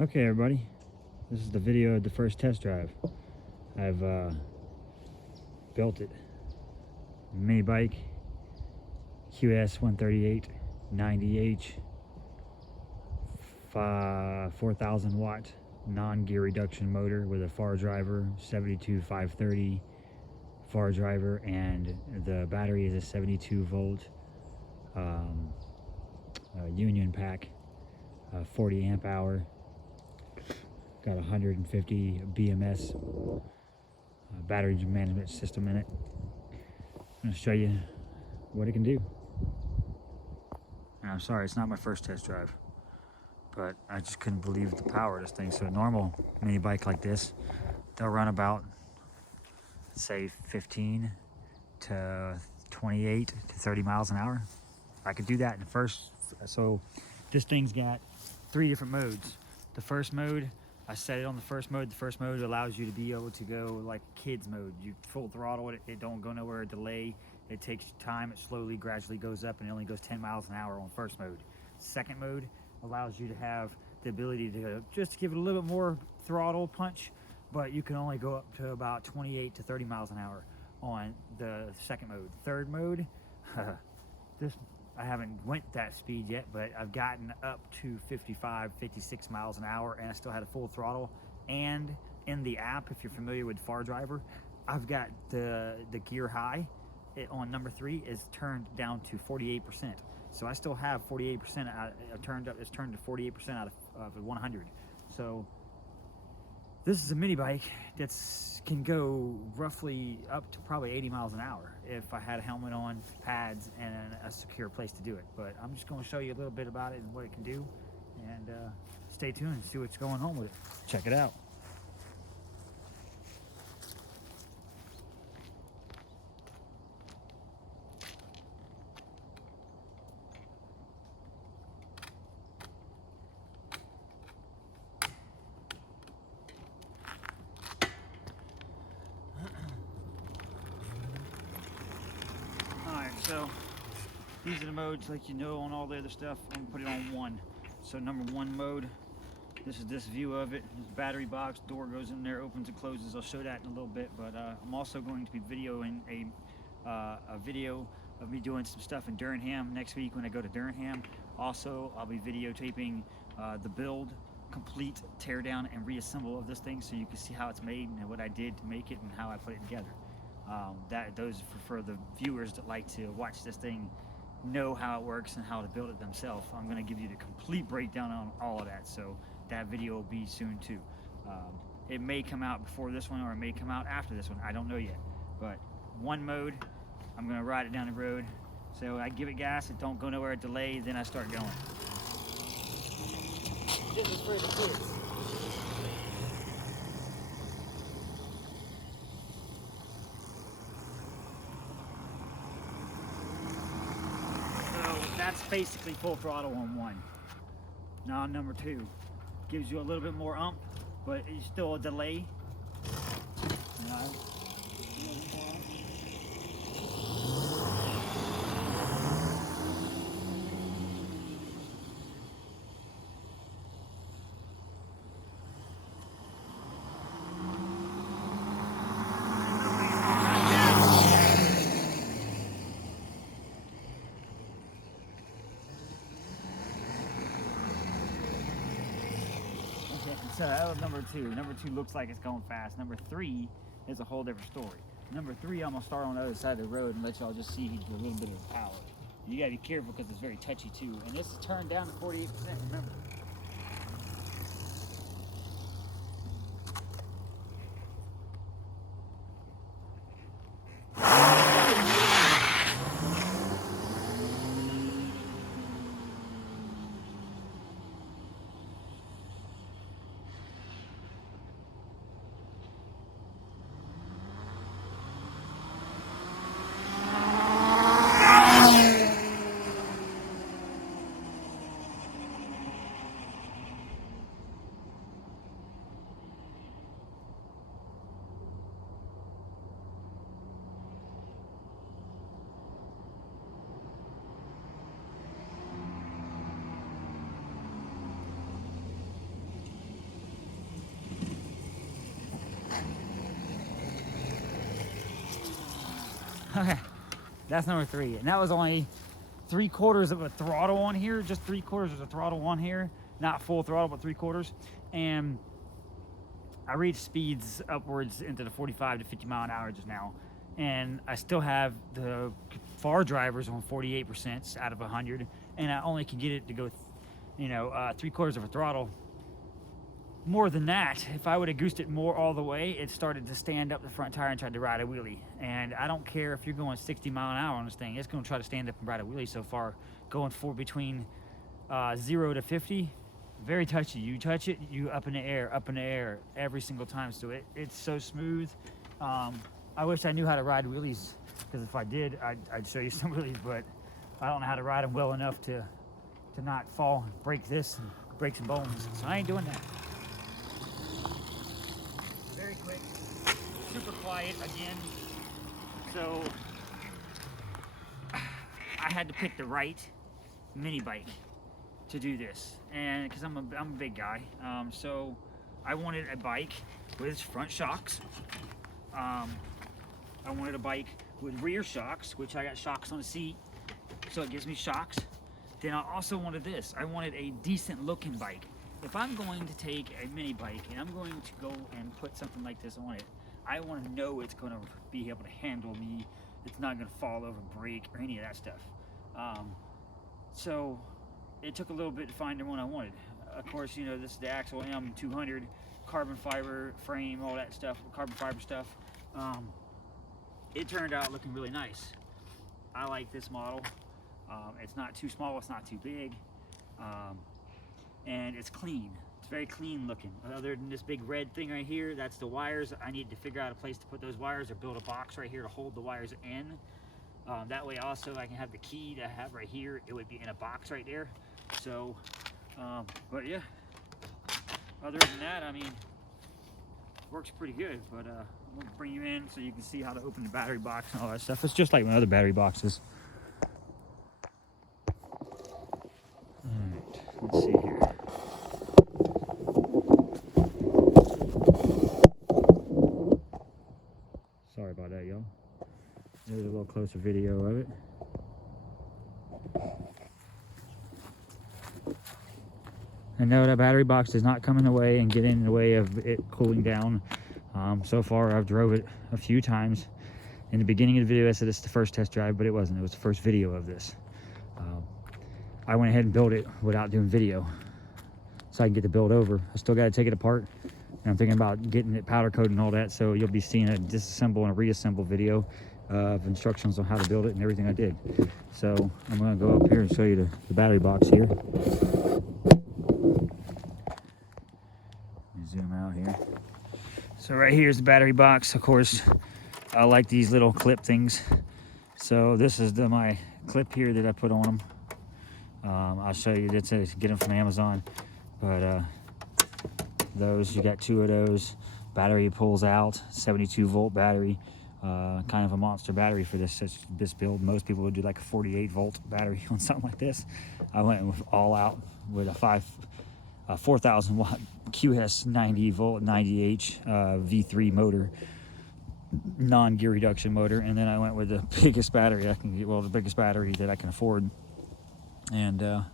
Okay, everybody, this is the video of the first test drive. I've built it. Mini bike, QS 138 90H, 4,000 watt non-gear reduction motor with a far driver, 72 530 far driver, and the battery is a 72 volt union pack, 40 amp hour. Got 150 BMS battery management system in it. I'm going to show you what it can do. And I'm sorry, it's not my first test drive, but I just couldn't believe the power of this thing. So a normal mini bike like this, they'll run about, say, 15 to 28 to 30 miles an hour. I could do that in the first. So this thing's got 3 different modes. The first mode, I set it on the first mode. The first mode allows you to be able to go like kids mode. You full throttle it, it don't go nowhere, delay. It takes time, it slowly, gradually goes up, and it only goes 10 miles an hour on first mode. Second mode allows you to have the ability to just give it a little bit more throttle punch, but you can only go up to about 28 to 30 miles an hour on the second mode. Third mode, this, I haven't went that speed yet, but I've gotten up to 55, 56 miles an hour, and I still had a full throttle. And in the app, if you're familiar with Far Driver, I've got the gear high on number 3 is turned down to 48%. So I still have 48% it's turned to 48% out of 100. So this is a mini bike that can go roughly up to probably 80 miles an hour if I had a helmet on, pads, and a secure place to do it. But I'm just going to show you a little bit about it and what it can do, and stay tuned and see what's going on with it. Check it out. So these are the modes like you know on all the other stuff. I'm gonna put it on 1. So number 1 mode, this is this view of it. This battery box, door goes in there, opens and closes. I'll show that in a little bit, but I'm also going to be videoing a video of me doing some stuff in Durham next week when I go to Durham. Also, I'll be videotaping the build, complete tear down and reassemble of this thing, so you can see how it's made and what I did to make it and how I put it together. Those for the viewers that like to watch this thing, know how it works and how to build it themselves. I'm going to give you the complete breakdown on all of that, so that video will be soon too. It may come out before this one or it may come out after this one, I don't know yet. But 1 mode, I'm going to ride it down the road. So I give it gas, it don't go nowhere, delay, then I start going. This is for the kids. That's basically full throttle on 1. Now on number 2, gives you a little bit more ump, but it's still a delay. So that was number 2. Number 2 looks like it's going fast. Number 3 is a whole different story. Number 3, I'm gonna start on the other side of the road and let y'all just see a little bit of the power. You gotta be careful because it's very touchy too. And this is turned down to 48%, remember. That's number 3, and that was only 3/4 of a throttle on here, just 3/4 of a throttle on here, not full throttle, but 3/4. And I reached speeds upwards into the 45 to 50 mile an hour just now, and I still have the far drivers on 48% out of 100, and I only can get it to go, 3/4 of a throttle. More than that, if I would have goosed it more all the way, it started to stand up the front tire and tried to ride a wheelie. And I don't care if you're going 60 mile an hour on this thing, it's going to try to stand up and ride a wheelie. So far, going for between 0 to 50, very touchy. You touch it, you up in the air every single time. So it's so smooth. I wish I knew how to ride wheelies, because if I did, I'd show you some wheelies, but I don't know how to ride them well enough to not fall, break this, and break some bones. So I ain't doing that. Very quick, super quiet again. So I had to pick the right mini bike to do this, and because I'm a big guy, so I wanted a bike with front shocks. I wanted a bike with rear shocks, which I got shocks on the seat, so it gives me shocks. Then I also wanted this. I wanted a decent looking bike. If I'm going to take a mini bike and I'm going to go and put something like this on it, I want to know it's going to be able to handle me. It's not going to fall over, break, or any of that stuff. So it took a little bit to find the one I wanted. Of course, this is the Axle M200, carbon fiber frame, all that stuff, carbon fiber stuff. It turned out looking really nice. I like this model. It's not too small, it's not too big, and it's clean. It's very clean looking. Other than this big red thing right here, that's the wires. I need to figure out a place to put those wires, or build a box right here to hold the wires in. That way also I can have the key that I have right here. It would be in a box right there. So, but yeah, other than that, I mean, works pretty good. But I'm gonna bring you in so you can see how to open the battery box and all that stuff. It's just like my other battery boxes. Alright, let's see here. Sorry about that, y'all. There's a little closer video of it. And no, that battery box does not come in the way and get in the way of it cooling down. So far, I've drove it a few times. In the beginning of the video, I said it's the first test drive, but it wasn't. It was the first video of this. I went ahead and built it without doing video, so I can get the build over. I still got to take it apart, and I'm thinking about getting it powder coated and all that, so you'll be seeing a disassemble and a reassemble video of instructions on how to build it and everything I did. So I'm going to go up here and show you the battery box here. Let me zoom out here. So right here is the battery box. Of course, I like these little clip things. So this is my clip here that I put on them. I'll show you, that's it, get them from Amazon. But those, you got 2 of those. Battery pulls out, 72 volt battery. Kind of a monster battery for this build. Most people would do like a 48 volt battery on something like this. I went with all out with a 4,000 watt QS 90 volt 90H V3 motor, non-gear reduction motor, and then I went with the biggest battery I can get, well, the biggest battery that I can afford, and the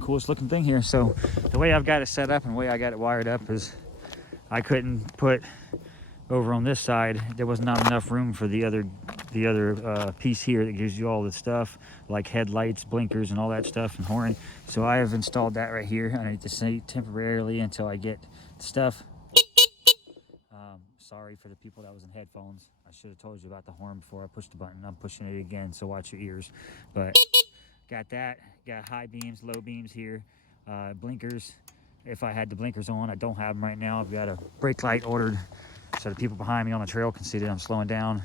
coolest looking thing here. So the way I've got it set up and the way I got it wired up is I couldn't put over on this side, there was not enough room for the other piece here that gives you all the stuff like headlights, blinkers, and all that stuff, and horn. So I have installed that right here underneath the seat temporarily until I get the stuff. Sorry for the people that was in headphones. I should have told you about the horn before I pushed the button. I'm pushing it again, so watch your ears. But got that, got high beams, low beams here, blinkers. If I had the blinkers on, I don't have them right now. I've got a brake light ordered so the people behind me on the trail can see that I'm slowing down.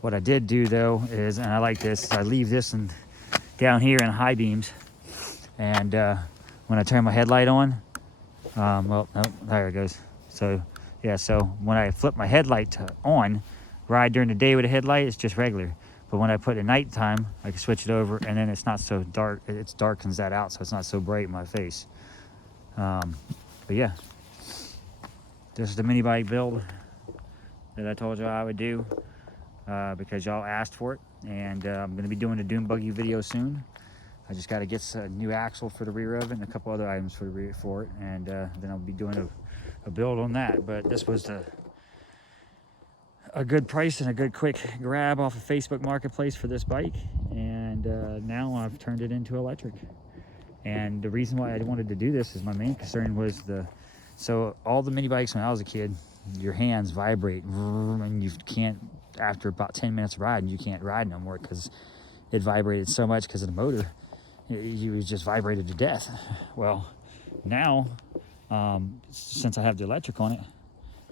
What I did do though is, and I like this, I leave this down here in high beams, and when I turn my headlight on, well, no, there it goes. So yeah, so when I flip my headlight on, ride during the day with a headlight, it's just regular. But when I put it at nighttime, I can switch it over, and then it's not so dark. It darkens that out, so it's not so bright in my face. But yeah, this is the mini bike build that I told you I would do. because y'all asked for it, and I'm going to be doing a dune buggy video soon. I just got to get a new axle for the rear of it and a couple other items for the rear for it, and then I'll be doing a build on that. But this was a good price and a good quick grab off of Facebook Marketplace for this bike, and now I've turned it into electric. And the reason why I wanted to do this is my main concern was so all the mini bikes when I was a kid, your hands vibrate and you can't, after about 10 minutes of riding, you can't ride no more because it vibrated so much because of the motor. You was just vibrated to death. Well, now since I have the electric on it,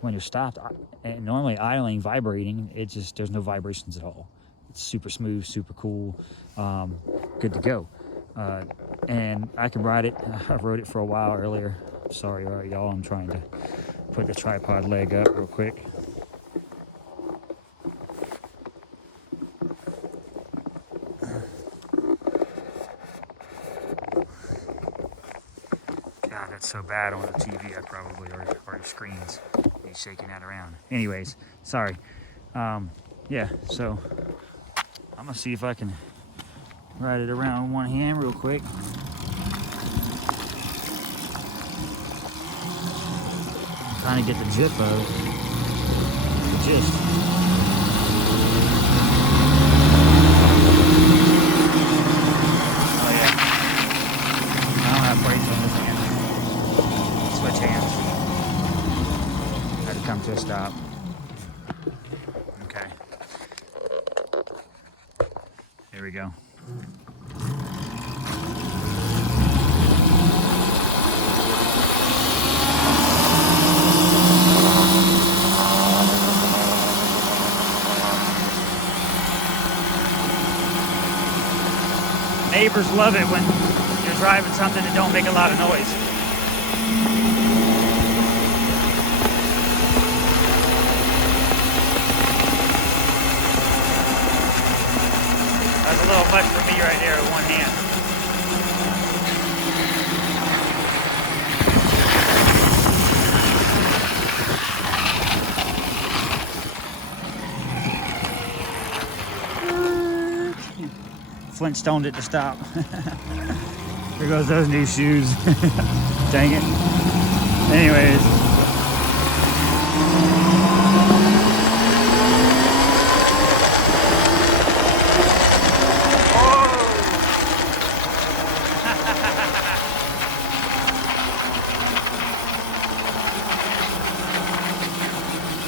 when you're stopped, and normally idling, vibrating, there's no vibrations at all. It's super smooth, super cool, good to go. And I can ride it. I rode it for a while earlier. Sorry, y'all, I'm trying to put the tripod leg up real quick. God, that's so bad on the TV. I probably, or your screens, be shaking that around. Anyways, sorry. Yeah, so I'm gonna see if I can ride it around with one hand real quick. I'm trying to get the gist of it. The gist. Oh yeah. I don't have brakes on this hand. Switch hands. Had to come to a stop. Okay. Here we go. Neighbors love it when you're driving something that don't make a lot of noise. That's a little much for me right there with one hand. Flintstoned it to stop. Here goes those new shoes. Dang it. Anyways.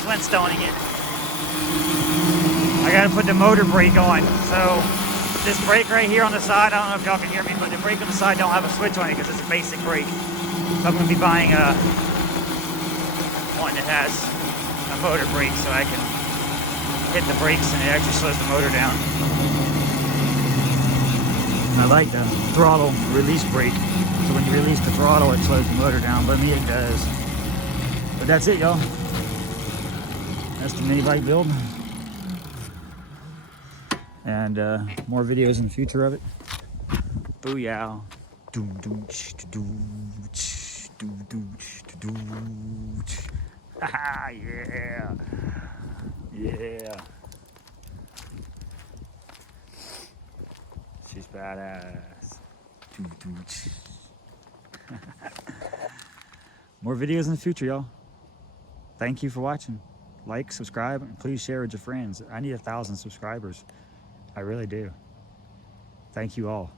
Flintstoning it. I gotta put the motor brake on, so this brake right here on the side, I don't know if y'all can hear me, but the brake on the side don't have a switch on it because it's a basic brake. So I'm going to be buying one that has a motor brake so I can hit the brakes and it actually slows the motor down. I like the throttle release brake. So when you release the throttle, it slows the motor down. But me, it does. But that's it, y'all. That's the mini bike build. And more videos in the future of it. Booyah. Haha, yeah. Yeah. She's badass. More videos in the future, y'all. Thank you for watching. Like, subscribe, and please share with your friends. I need 1,000 subscribers. I really do. Thank you all.